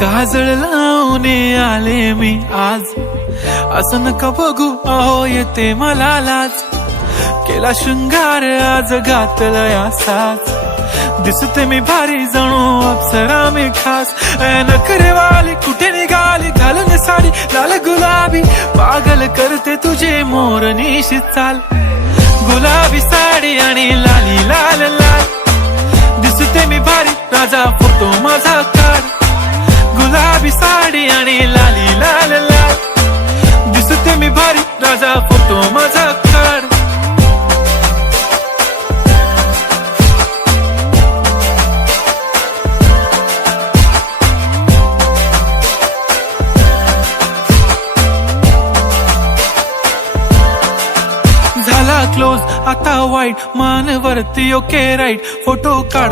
काजळ लावून आले मी आज, असं नका बघू अहो येते मला लाज. केला शृंगार आज घातला साज, दिसते मी भारी जणू अप्सरा मी खास. नखरेवाली कुठे निघाली घालून साडी लाल गुलाबी, पागल करते तुझे मोरनीशी चाल. गुलाबी साडी आणि लाली लाल लाल, दिसते मी भारी राजा फोटो माझा काढ. गुलाबी साडी आणि लाली लाल लाल, दिसते मी भारी राजा फोटो माझा काढ. झाला क्लोज आता वाईट, मान वरती ओके राईट, फोटो काढ